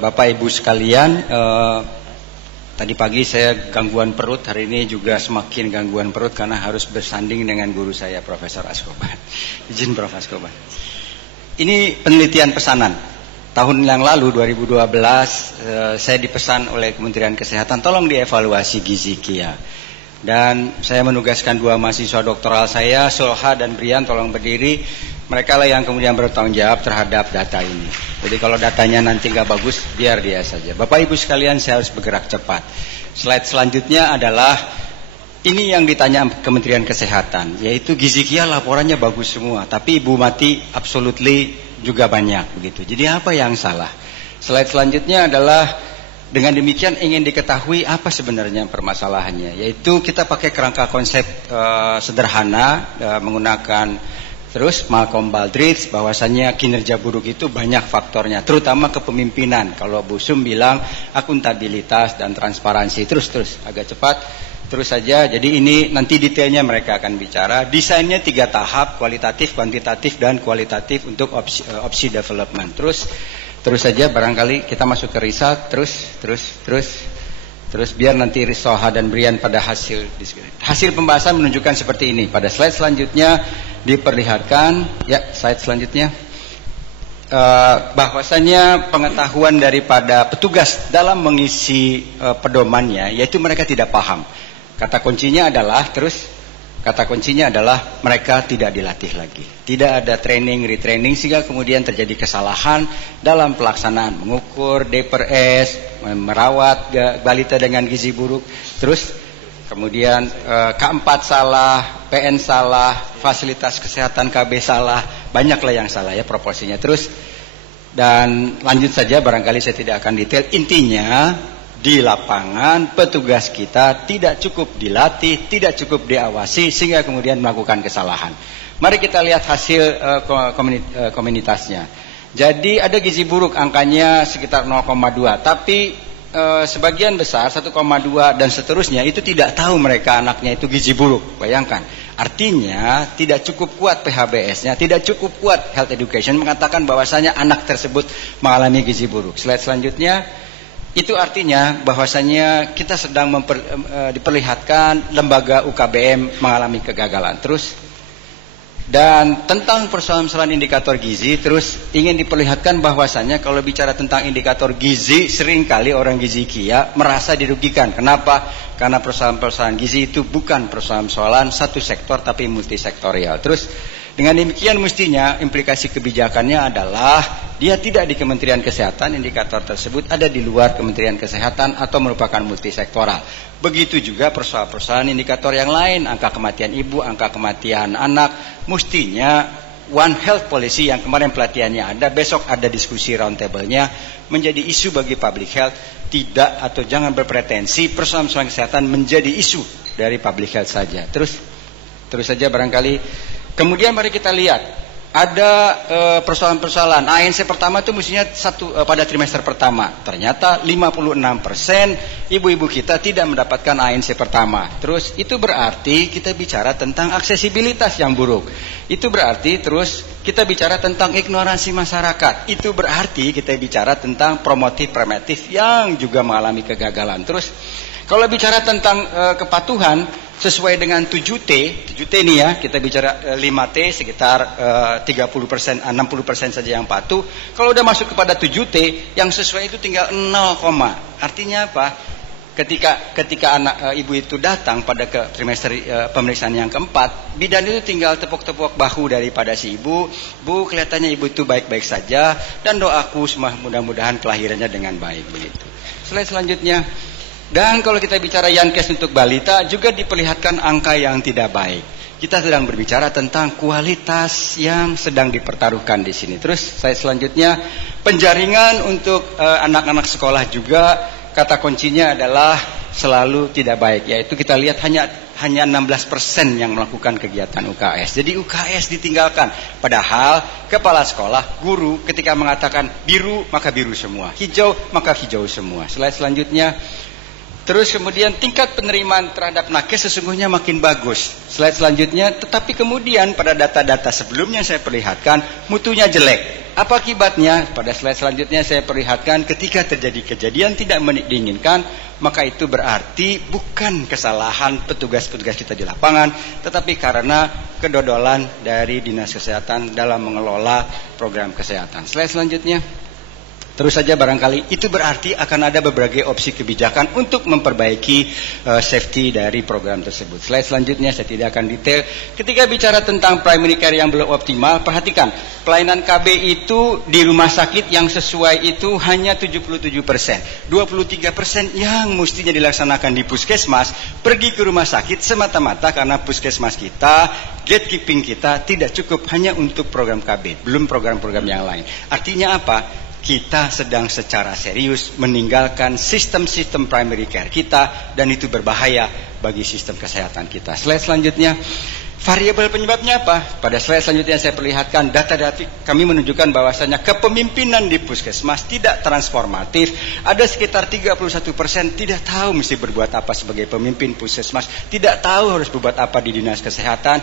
Bapak Ibu sekalian, tadi pagi saya gangguan perut, hari ini juga semakin gangguan perut karena harus bersanding dengan guru saya, Profesor Askoban. Izin Prof Askoban. Ini penelitian pesanan. Tahun yang lalu 2012 saya dipesan oleh Kementerian Kesehatan, tolong dievaluasi gizi KIA. Dan saya menugaskan dua mahasiswa doktoral saya, Solha dan Brian, tolong berdiri. Mereka lah yang kemudian bertanggung jawab terhadap data ini. Jadi kalau datanya nanti nggak bagus, biar dia saja. Bapak Ibu sekalian, saya harus bergerak cepat. Slide selanjutnya adalah ini yang ditanya Kementerian Kesehatan, yaitu gizi KIA laporannya bagus semua, tapi ibu mati absolutely juga banyak begitu. Jadi apa yang salah? Slide selanjutnya adalah dengan demikian ingin diketahui apa sebenarnya permasalahannya, yaitu kita pakai kerangka konsep sederhana menggunakan terus Malcolm Baldrige, bahwasannya kinerja buruk itu banyak faktornya, terutama kepemimpinan. Kalau Bu Sum bilang akuntabilitas dan transparansi. Terus agak cepat, terus saja. Jadi ini nanti detailnya mereka akan bicara. Desainnya 3 tahap, kualitatif, kuantitatif, dan kualitatif untuk opsi development. Terus saja, barangkali kita masuk ke riset. Terus biar nanti Soha dan Brian pada hasil pembahasan menunjukkan seperti ini. Pada slide selanjutnya diperlihatkan, ya slide selanjutnya, bahwasannya pengetahuan daripada petugas dalam mengisi pedomannya, yaitu mereka tidak paham. Kata kuncinya adalah mereka tidak dilatih lagi. Tidak ada training, retraining, sehingga kemudian terjadi kesalahan dalam pelaksanaan mengukur D/S, merawat balita dengan gizi buruk. Terus kemudian K4 salah, PN salah, fasilitas kesehatan KB salah, banyaklah yang salah ya proporsinya. Terus dan lanjut saja, barangkali saya tidak akan detail. Intinya di lapangan petugas kita tidak cukup dilatih, tidak cukup diawasi, sehingga kemudian melakukan kesalahan. Mari kita lihat hasil komunitasnya. Jadi ada gizi buruk, angkanya sekitar 0,2, tapi sebagian besar 1,2 dan seterusnya itu tidak tahu mereka anaknya itu gizi buruk. Bayangkan, artinya tidak cukup kuat PHBS-nya, tidak cukup kuat health education mengatakan bahwasanya anak tersebut mengalami gizi buruk. Slide selanjutnya. Itu artinya bahwasanya kita sedang diperlihatkan lembaga UKBM mengalami kegagalan. Terus dan tentang persoalan indikator gizi, terus ingin diperlihatkan bahwasanya kalau bicara tentang indikator gizi, seringkali orang gizi KIA merasa dirugikan. Kenapa? Karena persoalan gizi itu bukan persoalan satu sektor tapi multisektorial. Terus dengan demikian mestinya implikasi kebijakannya adalah dia tidak di Kementerian Kesehatan, indikator tersebut ada di luar Kementerian Kesehatan atau merupakan multisektoral. Begitu juga persoalan indikator yang lain, angka kematian ibu, angka kematian anak, mestinya One Health Policy yang kemarin pelatihannya ada, besok ada diskusi roundtable-nya, menjadi isu bagi public health. Tidak atau jangan berpretensi persoalan kesehatan menjadi isu dari public health saja. Terus saja barangkali. Kemudian mari kita lihat ada persoalan-persoalan. ANC pertama itu mestinya pada trimester pertama. Ternyata 56% ibu-ibu kita tidak mendapatkan ANC pertama. Terus itu berarti kita bicara tentang aksesibilitas yang buruk. Itu berarti terus kita bicara tentang ignoransi masyarakat. Itu berarti kita bicara tentang promotif primitif yang juga mengalami kegagalan. Terus kalau bicara tentang kepatuhan sesuai dengan 7T ini ya, kita bicara 5T sekitar 30%, 60% saja yang patuh. Kalau udah masuk kepada 7T, yang sesuai itu tinggal 0, artinya apa? Ketika anak ibu itu datang pada trimester pemeriksaan yang keempat, bidan itu tinggal tepuk-tepuk bahu daripada si ibu. Bu, kelihatannya ibu itu baik-baik saja dan doaku semua mudah-mudahan kelahirannya dengan baik begitu. Slide selanjutnya. Dan kalau kita bicara Yankes untuk balita juga diperlihatkan angka yang tidak baik. Kita sedang berbicara tentang kualitas yang sedang dipertaruhkan di sini. Terus saya selanjutnya penjaringan untuk anak-anak sekolah juga kata kuncinya adalah selalu tidak baik. Yaitu kita lihat hanya 16% yang melakukan kegiatan UKS. Jadi UKS ditinggalkan. Padahal kepala sekolah, guru ketika mengatakan biru maka biru semua, hijau maka hijau semua. Slide selanjutnya. Terus kemudian tingkat penerimaan terhadap nakes sesungguhnya makin bagus. Slide selanjutnya, tetapi kemudian pada data-data sebelumnya saya perlihatkan mutunya jelek. Apa akibatnya? Pada slide selanjutnya saya perlihatkan ketika terjadi kejadian tidak diinginkan, maka itu berarti bukan kesalahan petugas-petugas kita di lapangan, tetapi karena kedodolan dari Dinas Kesehatan dalam mengelola program kesehatan. Slide selanjutnya. Terus saja barangkali itu berarti akan ada berbagai opsi kebijakan untuk memperbaiki safety dari program tersebut. Slide selanjutnya, saya tidak akan detail. Ketika bicara tentang primary care yang belum optimal, perhatikan, pelayanan KB itu di rumah sakit yang sesuai itu hanya 77%. 23% yang mestinya dilaksanakan di puskesmas, pergi ke rumah sakit semata-mata karena puskesmas kita, gatekeeping kita tidak cukup hanya untuk program KB, belum program-program yang lain. Artinya apa? Kita sedang secara serius meninggalkan sistem-sistem primary care kita, dan itu berbahaya bagi sistem kesehatan kita. Slide selanjutnya, variabel penyebabnya apa? Pada slide selanjutnya saya perlihatkan data-data kami menunjukkan bahwasanya kepemimpinan di puskesmas tidak transformatif. Ada sekitar 31% tidak tahu mesti berbuat apa sebagai pemimpin puskesmas, tidak tahu harus berbuat apa di dinas kesehatan.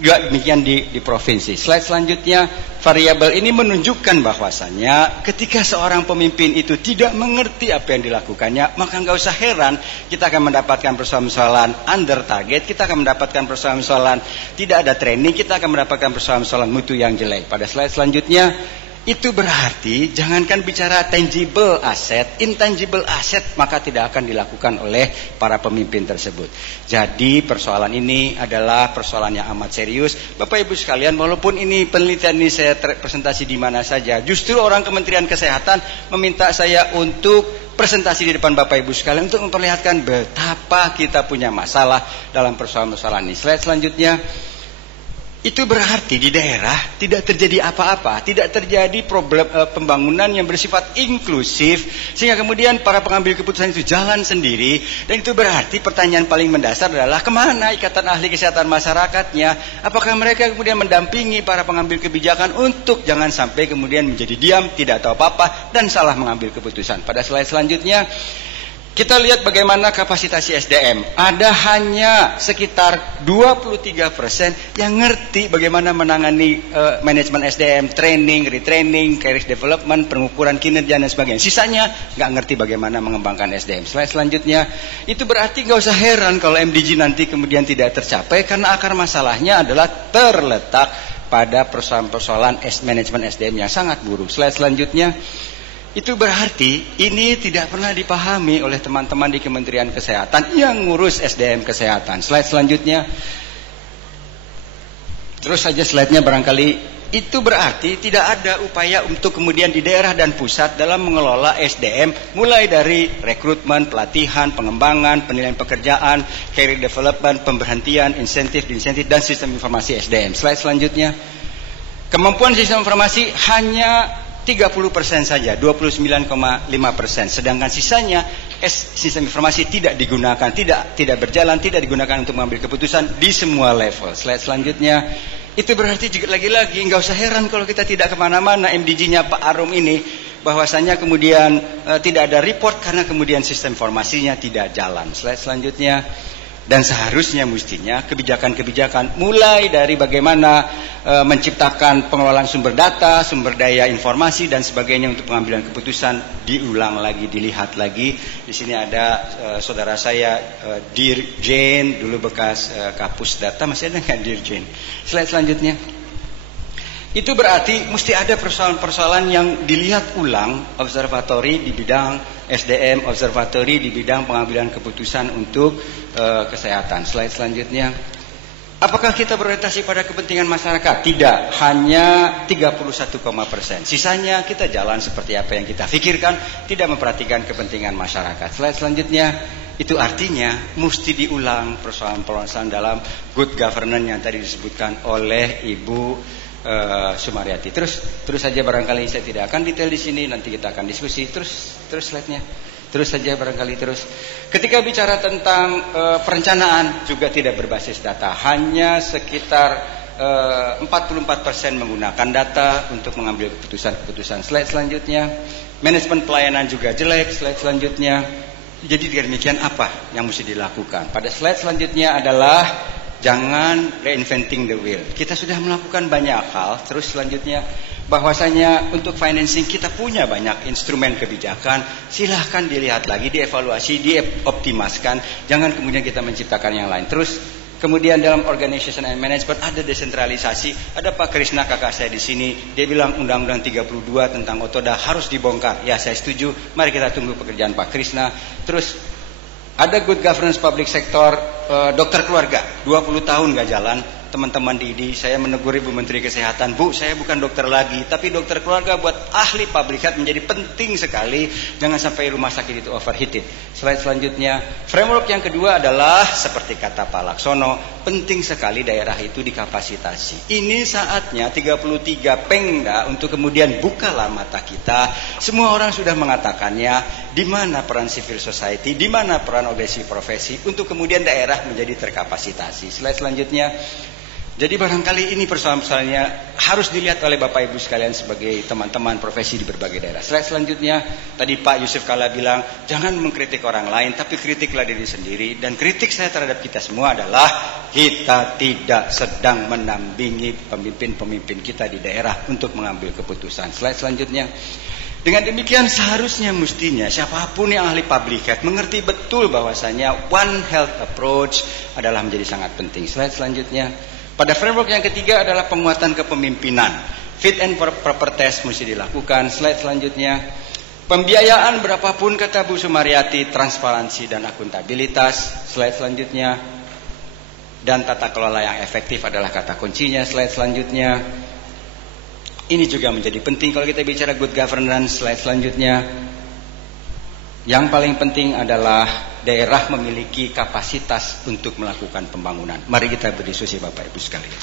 Juga demikian di provinsi. Slide selanjutnya, variabel ini menunjukkan bahwasanya ketika seorang pemimpin itu tidak mengerti apa yang dilakukannya, maka nggak usah heran kita akan mendapatkan persoalan-persoalan under target, kita akan mendapatkan persoalan-persoalan tidak ada training, kita akan mendapatkan persoalan-persoalan mutu yang jelek. Pada slide selanjutnya, itu berarti jangankan bicara tangible asset, intangible asset maka tidak akan dilakukan oleh para pemimpin tersebut. Jadi persoalan ini adalah persoalan yang amat serius. Bapak Ibu sekalian, walaupun ini penelitian ini saya presentasi di mana saja, justru orang Kementerian Kesehatan meminta saya untuk presentasi di depan Bapak Ibu sekalian untuk memperlihatkan betapa kita punya masalah dalam persoalan-persoalan ini. Slide selanjutnya. Itu berarti di daerah tidak terjadi apa-apa, tidak terjadi problem pembangunan yang bersifat inklusif, sehingga kemudian para pengambil keputusan itu jalan sendiri. Dan itu berarti pertanyaan paling mendasar adalah kemana ikatan ahli kesehatan masyarakatnya? Apakah mereka kemudian mendampingi para pengambil kebijakan untuk jangan sampai kemudian menjadi diam, tidak tahu apa-apa, dan salah mengambil keputusan. Pada slide selanjutnya, kita lihat bagaimana kapasitas SDM. Ada hanya sekitar 23% yang ngerti bagaimana menangani manajemen SDM, training, retraining, career development, pengukuran kinerja dan sebagainya. Sisanya nggak ngerti bagaimana mengembangkan SDM. Slide selanjutnya, itu berarti nggak usah heran kalau MDG nanti kemudian tidak tercapai karena akar masalahnya adalah terletak pada persoalan-persoalan manajemen SDM yang sangat buruk. Slide selanjutnya. Itu berarti ini tidak pernah dipahami oleh teman-teman di Kementerian Kesehatan yang ngurus SDM kesehatan. Slide selanjutnya. Terus saja slide-nya barangkali. Itu berarti tidak ada upaya untuk kemudian di daerah dan pusat dalam mengelola SDM, mulai dari rekrutmen, pelatihan, pengembangan, penilaian pekerjaan, career development, pemberhentian, insentif, dan sistem informasi SDM. Slide selanjutnya. Kemampuan sistem informasi hanya 30% saja, 29,5%. Sedangkan sisanya sistem informasi tidak digunakan, tidak berjalan, tidak digunakan untuk mengambil keputusan di semua level. Slide selanjutnya. Itu berarti juga lagi-lagi nggak usah heran kalau kita tidak kemana-mana MDG-nya Pak Arum ini, bahwasanya kemudian tidak ada report karena kemudian sistem informasinya tidak jalan. Slide selanjutnya. Dan seharusnya mestinya kebijakan-kebijakan mulai dari bagaimana menciptakan pengelolaan sumber data, sumber daya informasi dan sebagainya untuk pengambilan keputusan diulang lagi, dilihat lagi. Di sini ada saudara saya Dirjen, dulu bekas Kapus Data, masih ada nggak Dirjen? Slide selanjutnya. Itu berarti mesti ada persoalan-persoalan yang dilihat ulang, observatory di bidang SDM, observatory di bidang pengambilan keputusan untuk kesehatan. Slide selanjutnya. Apakah kita berorientasi pada kepentingan masyarakat? Tidak, hanya 31,%. Sisanya kita jalan seperti apa yang kita pikirkan, tidak memperhatikan kepentingan masyarakat. Slide selanjutnya. Itu artinya mesti diulang persoalan-persoalan dalam good governance yang tadi disebutkan oleh Ibu Sumaryati. Terus saja barangkali saya tidak akan detail di sini, nanti kita akan diskusi. Terus slide-nya. Terus saja barangkali terus. Ketika bicara tentang perencanaan juga tidak berbasis data, hanya sekitar 44% menggunakan data untuk mengambil keputusan-keputusan. Slide selanjutnya. Manajemen pelayanan juga jelek. Slide selanjutnya. Jadi demikian apa yang mesti dilakukan? Pada slide selanjutnya adalah Jangan reinventing the wheel. Kita sudah melakukan banyak hal. Terus selanjutnya bahwasanya untuk financing kita punya banyak instrumen kebijakan. Silahkan dilihat lagi, dievaluasi, dioptimalkan. Jangan kemudian kita menciptakan yang lain. Terus kemudian dalam organization and management ada desentralisasi. Ada Pak Krishna kakak saya di sini. Dia bilang Undang-Undang 32 tentang Otoda harus dibongkar. Ya, saya setuju. Mari kita tunggu pekerjaan Pak Krishna. Terus ada good governance public sector, dokter keluarga, 20 tahun gak jalan. Teman-teman di IDI, saya menegur Ibu Menteri Kesehatan, Bu, saya bukan dokter lagi, tapi dokter keluarga buat ahli public health menjadi penting sekali. Jangan sampai rumah sakit itu overheated. Slide selanjutnya, framework yang kedua adalah seperti kata Pak Laksono, penting sekali daerah itu dikapasitasi. Ini saatnya 33 Pengda untuk kemudian bukalah mata kita. Semua orang sudah mengatakannya, di mana peran civil society, di mana peran organisasi profesi untuk kemudian daerah menjadi terkapasitasi. Slide selanjutnya. Jadi barangkali ini persoalan-persoalannya harus dilihat oleh Bapak Ibu sekalian sebagai teman-teman profesi di berbagai daerah. Slide selanjutnya, tadi Pak Yusuf Kala bilang, jangan mengkritik orang lain, tapi kritiklah diri sendiri. Dan kritik saya terhadap kita semua adalah, kita tidak sedang mendampingi pemimpin-pemimpin kita di daerah untuk mengambil keputusan. Slide selanjutnya. Dengan demikian seharusnya mestinya siapapun yang ahli public health mengerti betul bahwasanya One Health approach adalah menjadi sangat penting. Slide selanjutnya. Pada framework yang ketiga adalah penguatan kepemimpinan. Fit and proper test mesti dilakukan. Slide selanjutnya. Pembiayaan berapapun kata Bu Sumaryati, transparansi dan akuntabilitas. Slide selanjutnya. Dan tata kelola yang efektif adalah kata kuncinya. Slide selanjutnya. Ini juga menjadi penting kalau kita bicara good governance. Slide selanjutnya. Yang paling penting adalah daerah memiliki kapasitas untuk melakukan pembangunan. Mari kita berdiskusi Bapak Ibu sekalian.